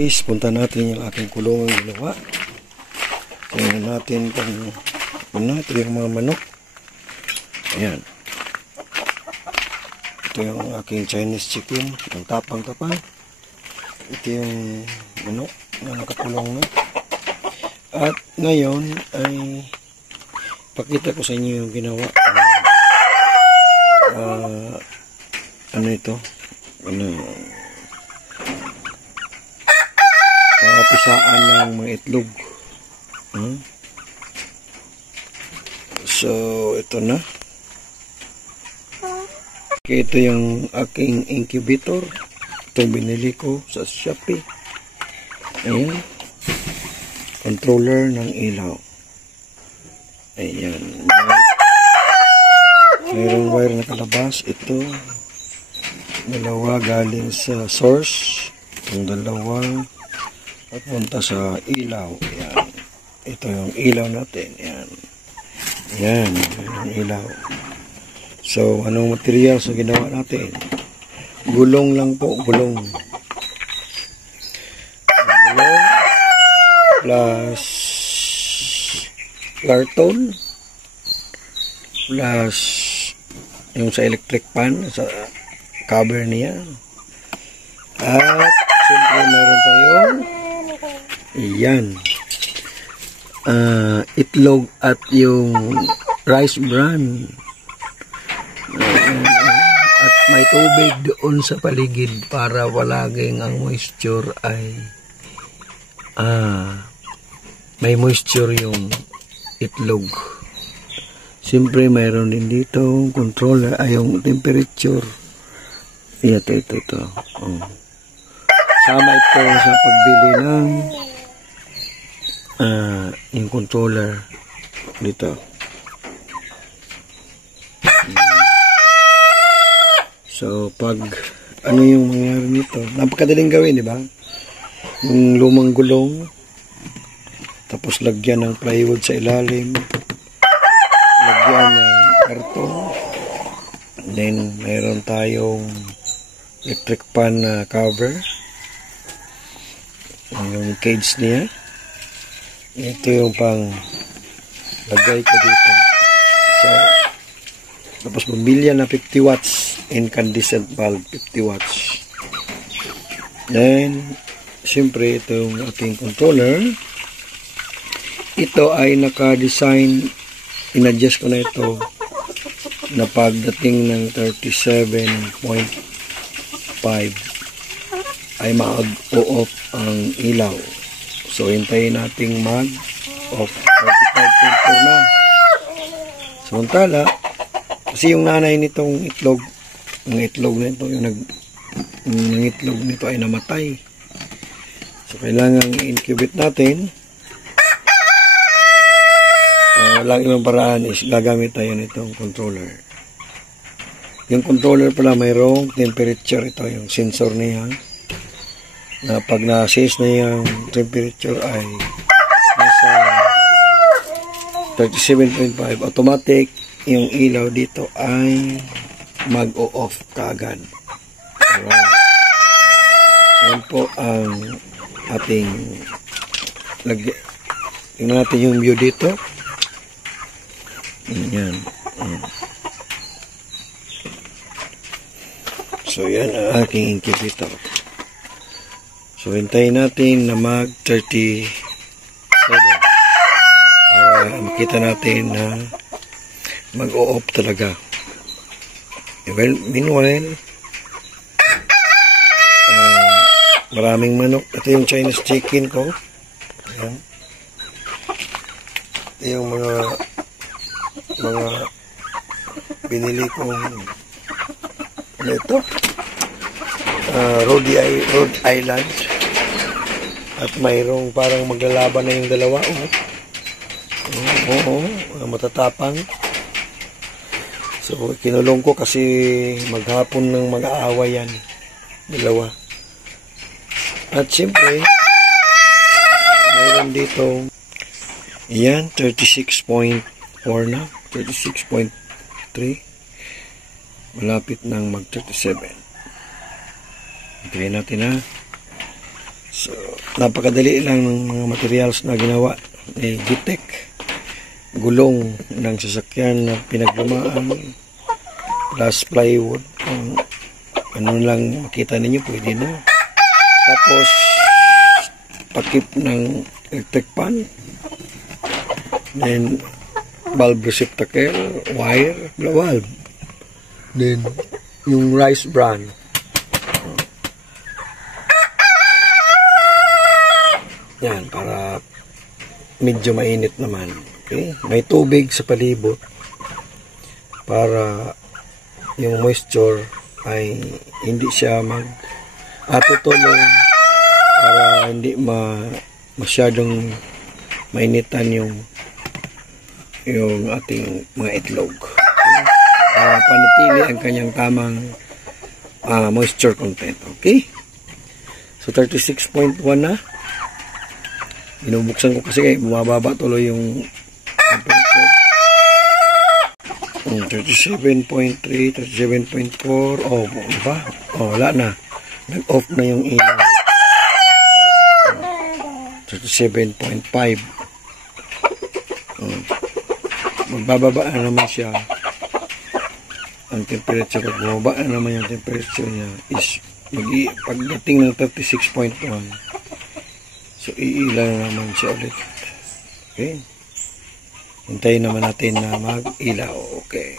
Guys, punta natin yung aking kulungang ginawa. Tingnan natin kung ito yung mga manok. Ayan. Ito yung aking Chinese chicken. Ang tapang-tapang. Ito yung manok na nakakulong na. At ngayon ay pakita ko sa inyo yung ginawa. Ano ito? Pisaan ng mga itlog. So, ito na. Okay, ito yung aking incubator. Itong binili ko sa Shopee. Ayan. Controller ng ilaw. Ayan. Mayroong wire na kalabas. Ito. Dalawa galing sa source. Itong dalawa at punta sa ilaw. Ayan. Ito yung ilaw natin. Ayan. Ayan. Yung ilaw. So, anong material sa ginawa natin? Gulong lang po. Gulong. Gulong plus karton plus yung sa electric pan sa cover niya. At siyempre meron tayong yan. Itlog at yung rice bran. At may tubig doon sa paligid para walaging ang moisture ay may moisture yung itlog. Siyempre mayroon din dito controller ay yung temperature. Ito. Sama ito sa pagbili ng yung controller dito. So, pag ano yung mangyari nito, napakadaling gawin, di ba? Yung lumang gulong, tapos lagyan ng plywood sa ilalim, lagyan ng karton, then mayroon tayong electric pan na cover, yung cage niya. Ito yung pang lagay ko dito. So, tapos bumbilya na 50 watts incandescent bulb, 50 watts. Then, siyempre, ito yung ating controller. Ito ay naka-design, in-adjust ko na ito na pagdating ng 37.5 ay mag-o-off ang ilaw. So, hintayin nating mag-off. 35.4 na. Samantala, kasi yung nanay nitong itlog, ang itlog nito, yung itlog nito ay namatay. So, kailangan i-incubate natin. Walang ibang paraan is gagamit tayo nitong controller. Yung controller pala mayroong temperature. Ito yung sensor niya. Na pag na-sense na yung temperature ay nasa 37.5, automatic yung ilaw dito ay mag-o-off kaagad. Alright. Yan po ang ating tingnan natin yung view dito. Yan. So yan ang aking incubator. So, hintayin natin na mag-37 para makita natin na mag-o-off talaga. Well, meanwhile, maraming manok. Ito yung Chinese chicken ko. Ayan. Ito yung mga binili kong ano ito? Rhode Island. At mayroong parang maglalaban na yung dalawa. Matatapang. So, kinulong ko kasi maghapon ng mag-aaway yan. Dalawa. At siyempre, mayroon dito, yan, 36.4 na. 36.3. Malapit ng mag-37. Hintayin natin ha. So, napakadali lang ng mga materials na ginawa ni Gitec. Gulong ng sasakyan na pinaglumaan plus plywood. Ano lang makita ninyo, pwede na. Tapos, takip ng electric pan. Then, bulb receptacle, wire, valve. Then, yung rice bran. Yan, para medyo mainit naman. Okay? May tubig sa palibot para yung moisture ay hindi siya tutulong para hindi masyadong mainitan yung ating mga itlog. Panatili ang kanyang tamang moisture content. Okay? So 36.1 na. Binubuksan ko kasi bumababa tuloy yung temperature. 37.3, 37.4. Oh, diba? Oh, wala na. Nag-off na yung ilaw. 37.5. Magbababa na naman siya ang temperature. Bumaba na naman yung temperature niya is pagdating ng 36.1. So, iila na naman siya ulit. Okay. Hintayin naman natin na mag-ilaw. Okay.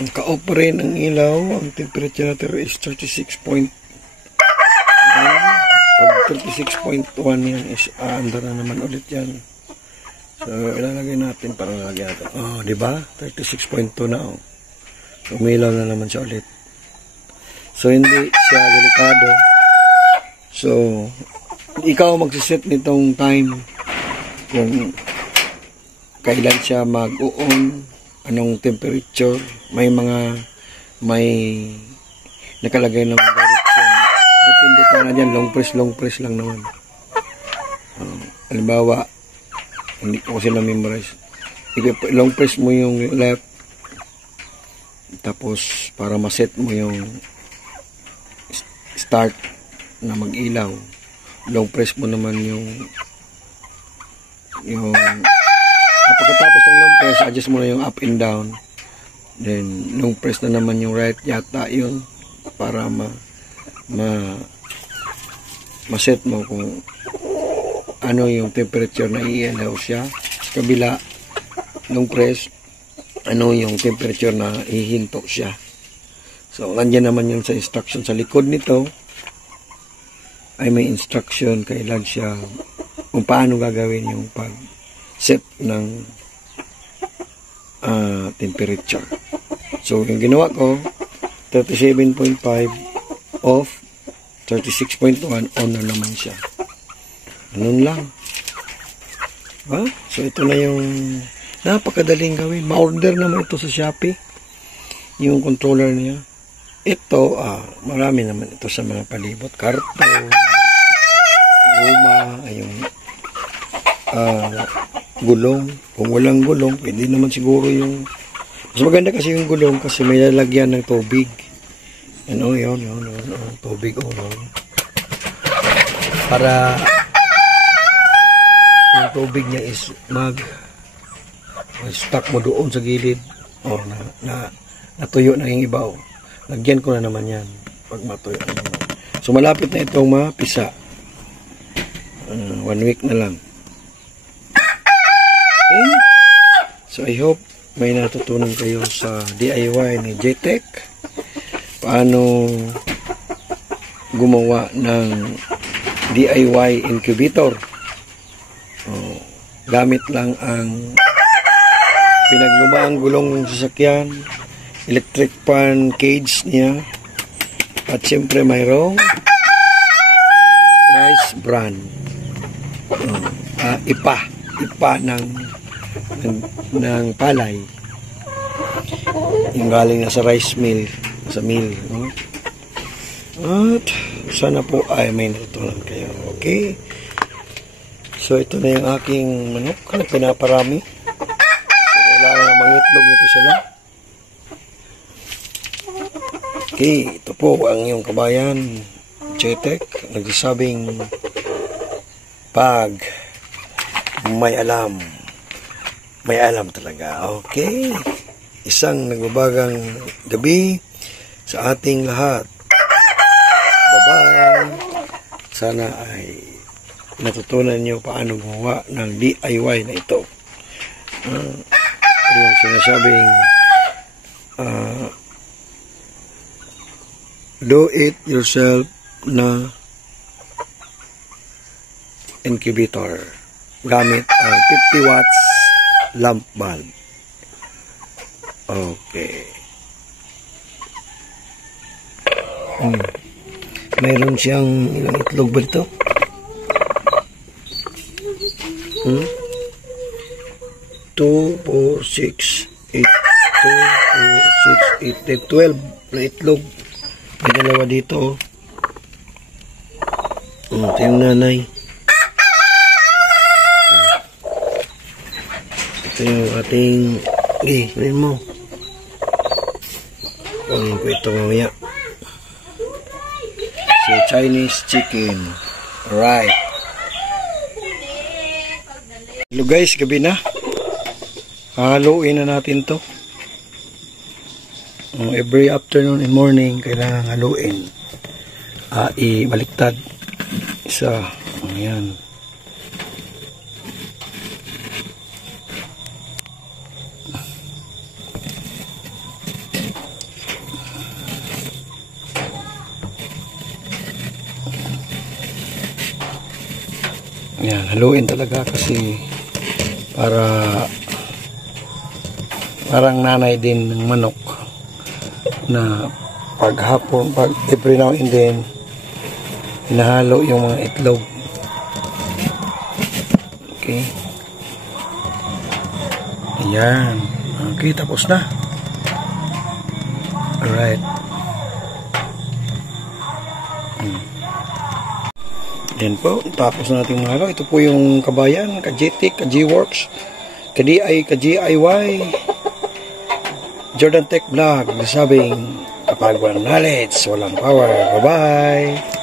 Ang ka-off rin ang ilaw. Ang temperature natin is 36.1. Pag 36.1 yan is under na naman ulit yan. So, ilalagay natin para nalagyan natin. Oh, diba? 36.2 na. Oh. So, umilaw na naman siya ulit. So, hindi siya delikado. So, ikaw magsiset nitong time kung kailan siya mag-on, anong temperature, may nakalagay ng direction. Depende pa na dyan, long press lang naman. Halimbawa, hindi ko kasi na-memorize. Long press mo yung left, tapos para maset mo yung start na mag-ilaw. Long press mo naman yung pagkatapos ng long press, adjust mo na yung up and down. Then, long press na naman yung right, yata yun, para ma-set mo kung ano yung temperature na i-allow siya. Sa kabila, long press, ano yung temperature na ihinto siya. So, nandiyan naman yung sa instruction sa likod nito, ay may instruction kailan siya, kung paano gagawin yung pag-set ng temperature. So, yung ginawa ko, 37.5 off, 36.1 on na naman siya. Ganun lang. Diba? So, ito na yung napakadaling gawin. Ma-order naman ito sa Shopee. Yung controller niya. Ito, marami naman ito sa mga palibot. Karton, guma, yung gulong. Kung walang gulong, pwede naman siguro yung... Mas maganda kasi yung gulong kasi may lalagyan ng tubig. Ano, yun. Tubig, para yung tubig niya is stuck mo doon sa gilid. Natuyo na yung iba. Lagyan ko na naman yan pag matuyo na naman. So, malapit na itong mapisa. 1 week na lang. Okay? So, I hope may natutunan kayo sa DIY ni Gitec. Paano gumawa ng DIY incubator. Gamit lang ang pinaglumaang gulong ng sasakyan, electric fan cage niya, at siyempre mayroong rice bran. Ipa ng palay. Yung galing na sa rice mill, sa mill. At sana po ay may natutunan kayo. Okay? So, ito na yung aking manok na pinaparami. So, wala na mangitlog nito sila. Okay, ito po ang iyong kabayan, Jetek, nagsasabing pag may alam talaga. Okay, isang nagbabagang gabi sa ating lahat. Bye-bye. Sana ay natutunan nyo paano gumawa ng DIY na ito. Yung sinasabing do it yourself na incubator gamit ang 50 watts lamp bulb. Okay. Mayroon siyang ilang itlog ba ito? 2, 4, 6, 8, 2, 4, 6, 8, 12 na itlog. May dalawa dito. Ito yung nanay. Ito yung ating rin mo. Kunin ko ito mamaya. Si Chinese chicken. Right. Hello guys, gabi na. Haluin na natin to. Every afternoon and morning kailangan haluin. Ibaliktad. Isa. Ayan. Ayan, haluin talaga kasi parang nanay din ng manok na paghapon, pag every now and then hinahalo yung mga itlog. Okay. Ayan. Okay, tapos na. Alright. Yan po, tapos na natin mahalo. Ito po yung kabayan, ka-JTEC, ka-G-Works, ka-DIY, Jordan Tech Vlog, nasabing kapag walang knowledge, walang power. Bye-bye!